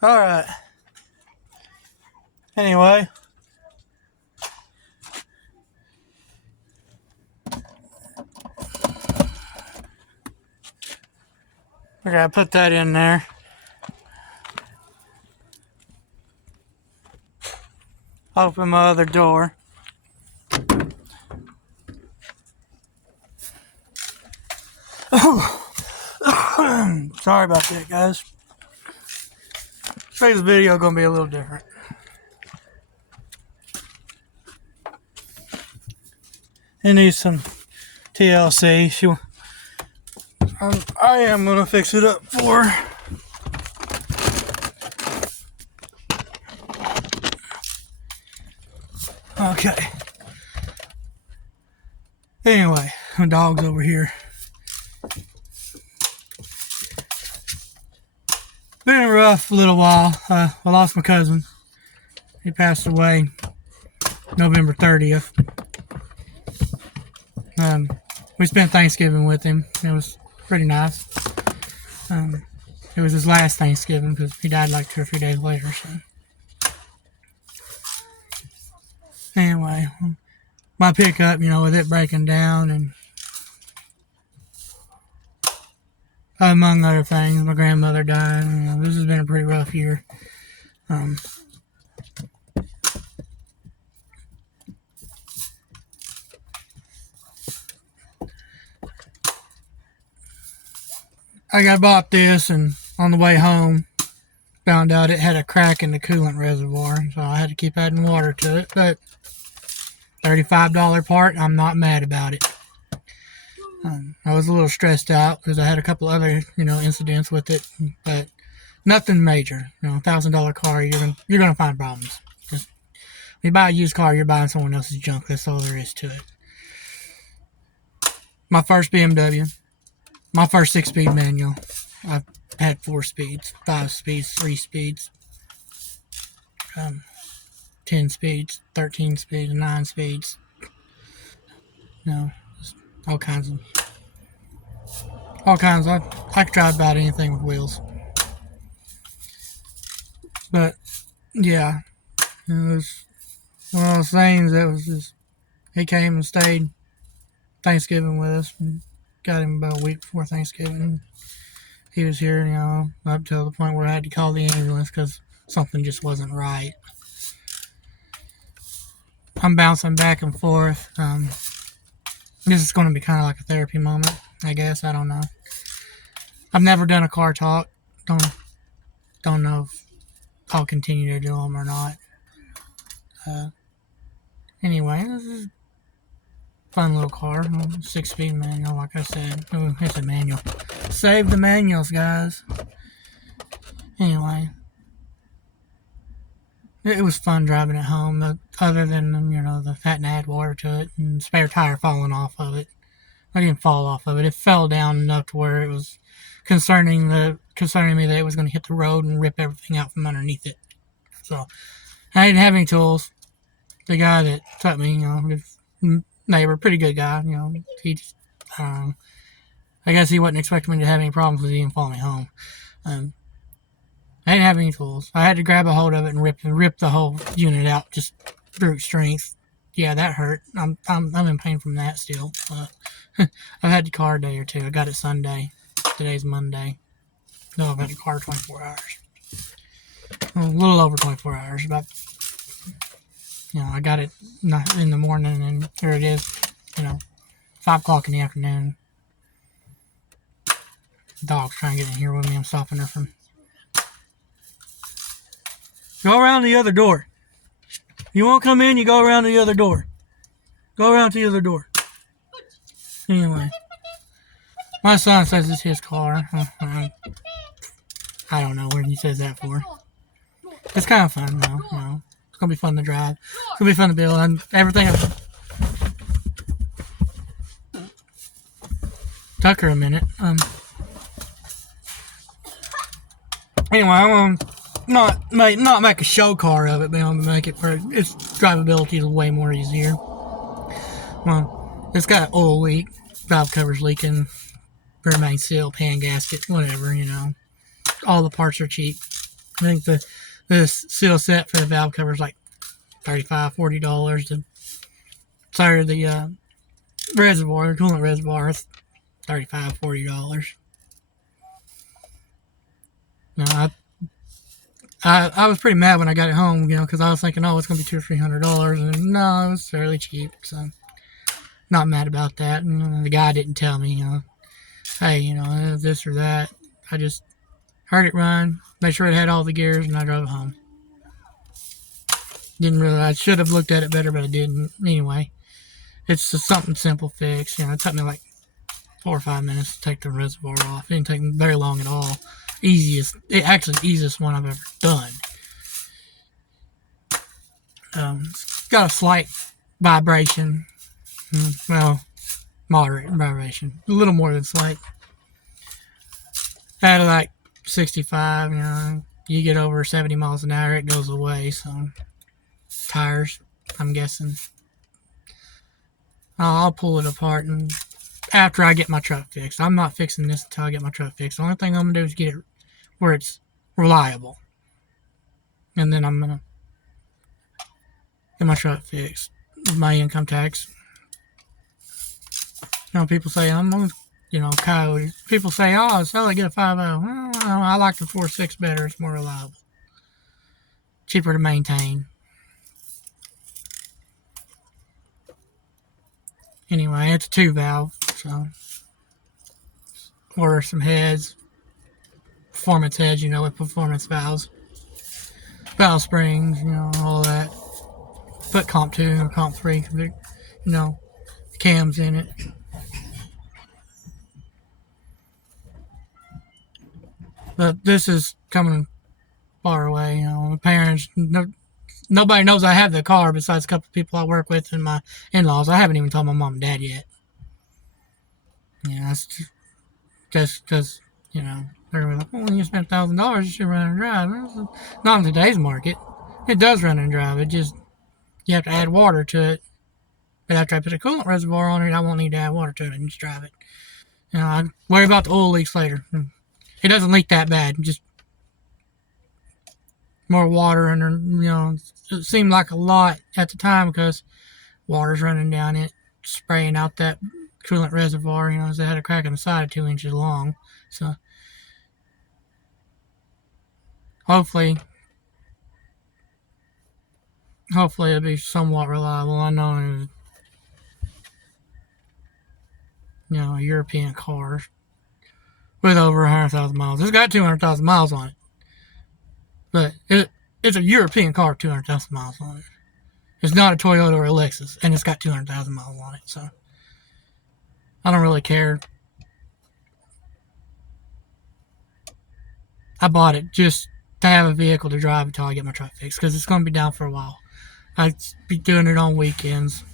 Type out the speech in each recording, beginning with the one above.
Alright. Anyway. I gotta put that in there. Open my other door. Oh. Sorry about that, guys. Today's video gonna be a little different. It needs some TLC. I am gonna fix it up for her. Okay. Anyway, my dog's over here. Been a rough little while. I lost my cousin. He passed away November 30th. We spent Thanksgiving with him. It was pretty nice. It was his last Thanksgiving because he died like 2 or 3 days later. So anyway, my pickup, with it breaking down and among other things, my grandmother died. This has been a pretty rough year. I bought this, and on the way home, found out it had a crack in the coolant reservoir, so I had to keep adding water to it. But $35 part, I'm not mad about it. I was a little stressed out because I had a couple other, incidents with it, but nothing major. $1,000 car, you're gonna find problems. Just when you buy a used car, you're buying someone else's junk. That's all there is to it. My first BMW, my first 6-speed manual. I've had 4 speeds, 5 speeds, 3 speeds, 10 speeds, 13 speeds, 9 speeds. All kinds of. I could drive about anything with wheels. But yeah, it was one of those things that was just. He came and stayed Thanksgiving with us. And got him about a week before Thanksgiving. He was here, up to the point where I had to call the ambulance because something just wasn't right. I'm bouncing back and forth. This is going to be kind of like a therapy moment, I guess. I don't know. I've never done a car talk. Don't know if I'll continue to do them or not. Anyway, this is a fun little car. 6-speed manual, like I said. Oh, it's a manual. Save the manuals, guys. Anyway. It was fun driving it home, other than, the fact that I had water to it and spare tire falling off of it. I didn't fall off of it. It fell down enough to where it was concerning me that it was going to hit the road and rip everything out from underneath it. So, I didn't have any tools. The guy that taught me, his neighbor, pretty good guy, he just, I guess he wasn't expecting me to have any problems because he didn't follow me home. I didn't have any tools. I had to grab a hold of it and rip the whole unit out just through strength. Yeah, that hurt. I'm in pain from that still. I've had the car a day or two. I got it Sunday. Today's Monday. No, I've had the car 24 hours. A little over 24 hours. About, I got it in the morning, and here it is. 5 o'clock in the afternoon. The dog's trying to get in here with me. I'm stopping her from. Go around the other door. You won't come in, you go around the other door. Go around to the other door. Anyway. My son says it's his car. I don't know what he says that for. It's kind of fun, though. It's going to be fun to drive. It's going to be fun to build. And everything. Tuck her a minute. Anyway, I'm going to not make a show car of it, but I'm gonna make it where its drivability is way more easier. Well, it's got an oil leak, valve cover's leaking, rear main seal, pan gasket, whatever. All the parts are cheap. I think the seal set for the valve cover is like $35, $40. The reservoir, the coolant reservoir, is $35, $40. You know, I was pretty mad when I got it home, because I was thinking, oh, it's gonna be $200 or $300, and no, it was fairly cheap. So not mad about that. And the guy didn't tell me, hey, this or that. I just heard it run, made sure it had all the gears, and I drove it home. Didn't really. I should have looked at it better, but I didn't. Anyway, it's just something simple fix. It took me like 4 or 5 minutes to take the reservoir off. It didn't take me very long at all. Actually the easiest one I've ever done. It's got a slight vibration. Well, moderate vibration. A little more than slight. At like 65, you get over 70 miles an hour, it goes away. So, tires, I'm guessing. I'll pull it apart and after I get my truck fixed. I'm not fixing this until I get my truck fixed. The only thing I'm going to do is get it where it's reliable. And then I'm going to get my truck fixed with my income tax. People say, Coyote. People say, oh, so I get a 5.0. Well, I like the 4.6 better. It's more reliable. Cheaper to maintain. Anyway, it's a 2-valve, so order some heads, performance heads, with performance valves, valve springs, all that. Put comp 2 or comp 3, cams in it. But this is coming far away, my parents, nobody knows I have the car besides a couple of people I work with and my in-laws. I haven't even told my mom and dad yet. That's just because, they're going to be like, well, when you spend $1,000, you should run and drive. Not in today's market. It does run and drive. It just, you have to add water to it. But after I put a coolant reservoir on it, I won't need to add water to it and just drive it. I worry about the oil leaks later. It doesn't leak that bad. Just more water under, it seemed like a lot at the time because water's running down it, spraying out that coolant reservoir, as it had a crack in the side 2 inches long. So hopefully it'll be somewhat reliable. I know, a European car with over 100,000 miles. It's got 200,000 miles on it. But it's a European car with 200,000 miles on it. It's not a Toyota or a Lexus, and it's got 200,000 miles on it. So I don't really care. I bought it just to have a vehicle to drive until I get my truck fixed because it's going to be down for a while. I'd be doing it on weekends.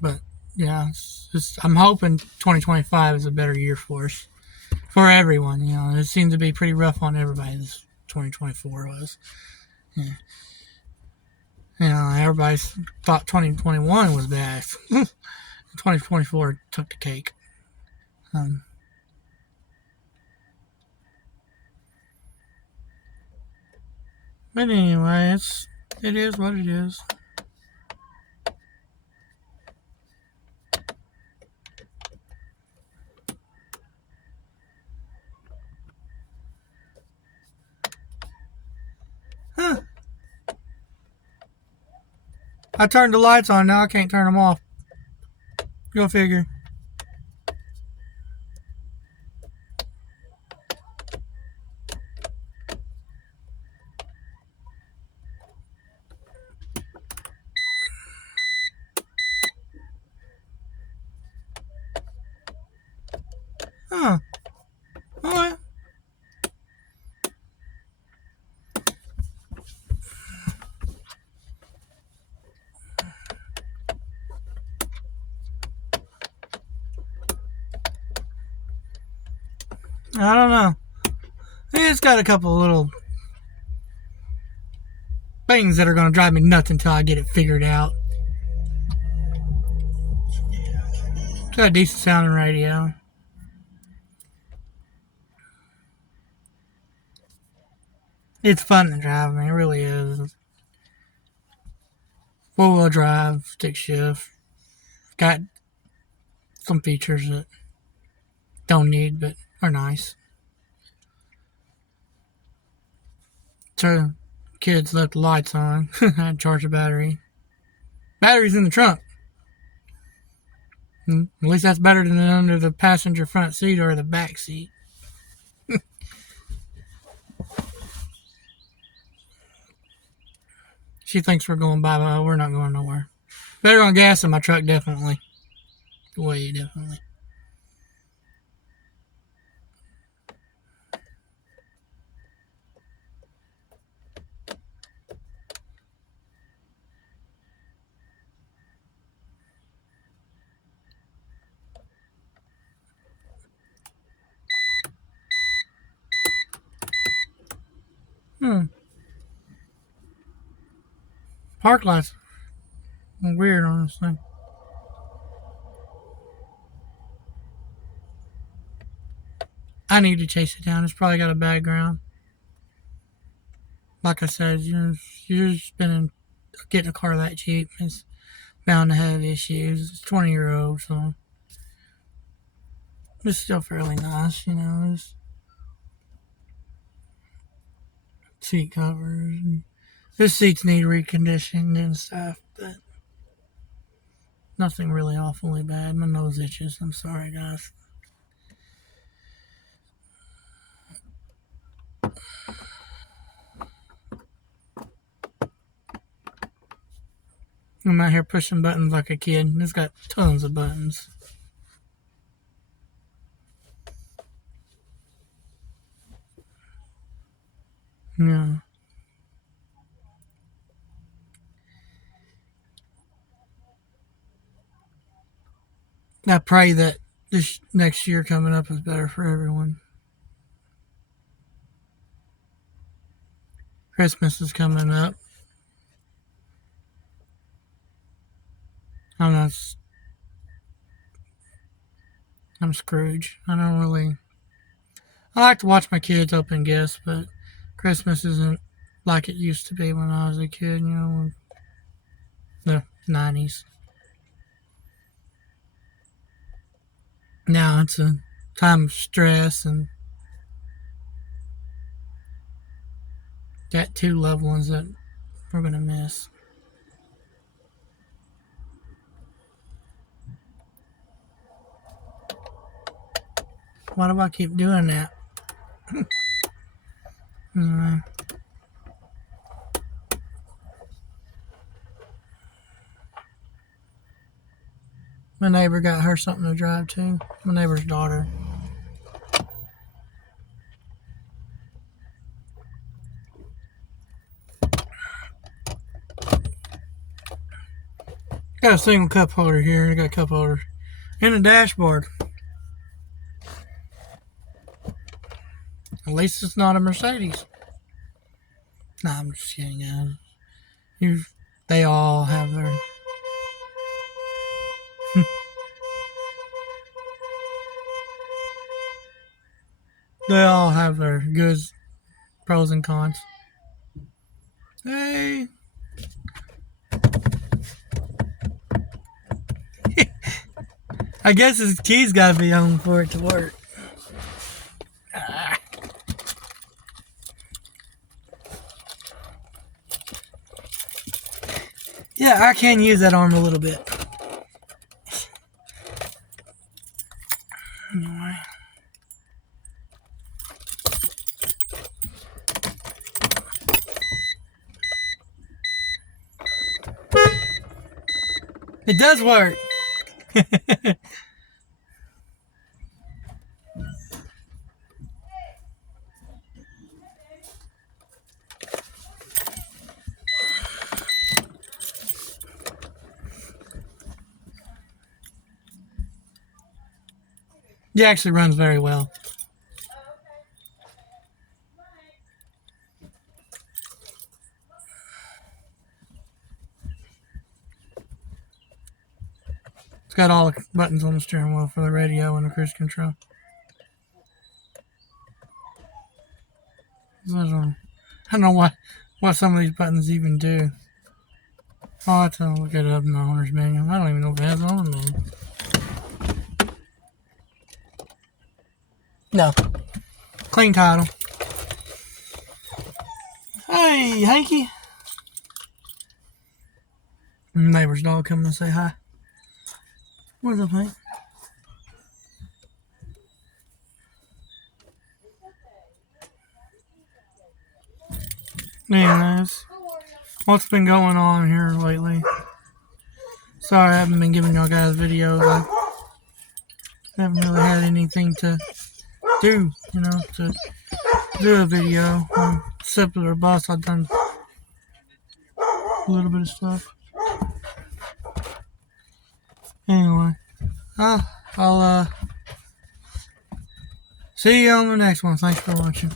But yeah, I'm hoping 2025 is a better year for us. For everyone, it seemed to be pretty rough on everybody. This 2024 was. Everybody thought 2021 was bad. 2024 took the cake. But anyway, it is what it is. Huh. I turned the lights on, now I can't turn them off. Go figure. Huh. Alright. I don't know. It's got a couple of little things that are going to drive me nuts until I get it figured out. It's got a decent sounding radio. It's fun to drive. I mean, it really is. 4-wheel drive, stick shift. Got some features that don't need but are nice. So kids left the lights on. I had to charge the battery. Battery's in the trunk. At least that's better than under the passenger front seat or the back seat. She thinks we're going bye-bye. We're not going nowhere. Better on gas in my truck, definitely. Way definitely. Park lights are weird on this thing. I need to chase it down. It's probably got a bad ground. Like I said, you're spending getting a car that cheap. It's bound to have issues. It's 20-year-old, so it's still fairly nice. There's seat covers. And the seats need reconditioned and stuff, but nothing really awfully bad. My nose itches. I'm sorry, guys. I'm out here pushing buttons like a kid. It's got tons of buttons. Yeah. I pray that this next year coming up is better for everyone. Christmas is coming up. I'm not. I'm Scrooge. I don't really. I like to watch my kids open gifts, but Christmas isn't like it used to be when I was a kid. The '90s. Now it's a time of stress and got two loved ones that we're gonna miss. Why do I keep doing that? Anyway. My neighbor got her something to drive to. My neighbor's daughter. Got a single cup holder here. I got a cup holder and a dashboard. At least it's not a Mercedes. Nah, I'm just kidding, guys. They all have their. They all have their good pros and cons. Hey. I guess his key's gotta be on for it to work. Yeah, I can use that arm a little bit. Anyway. It does work. It actually runs very well. It's got all the buttons on the steering wheel for the radio and the cruise control. I don't know what some of these buttons even do. I'll have to look it up in the owner's manual. I don't even know if it has an owner's manual. No. Clean title. Hey, Hanky. Neighbor's dog coming to say hi. What's up, Hank? Anyways, what's been going on here lately? Sorry I haven't been giving y'all guys videos. I haven't really had anything to do, to do a video. Except for the bus, I've done a little bit of stuff. Anyway, I'll see you on the next one. Thanks for watching.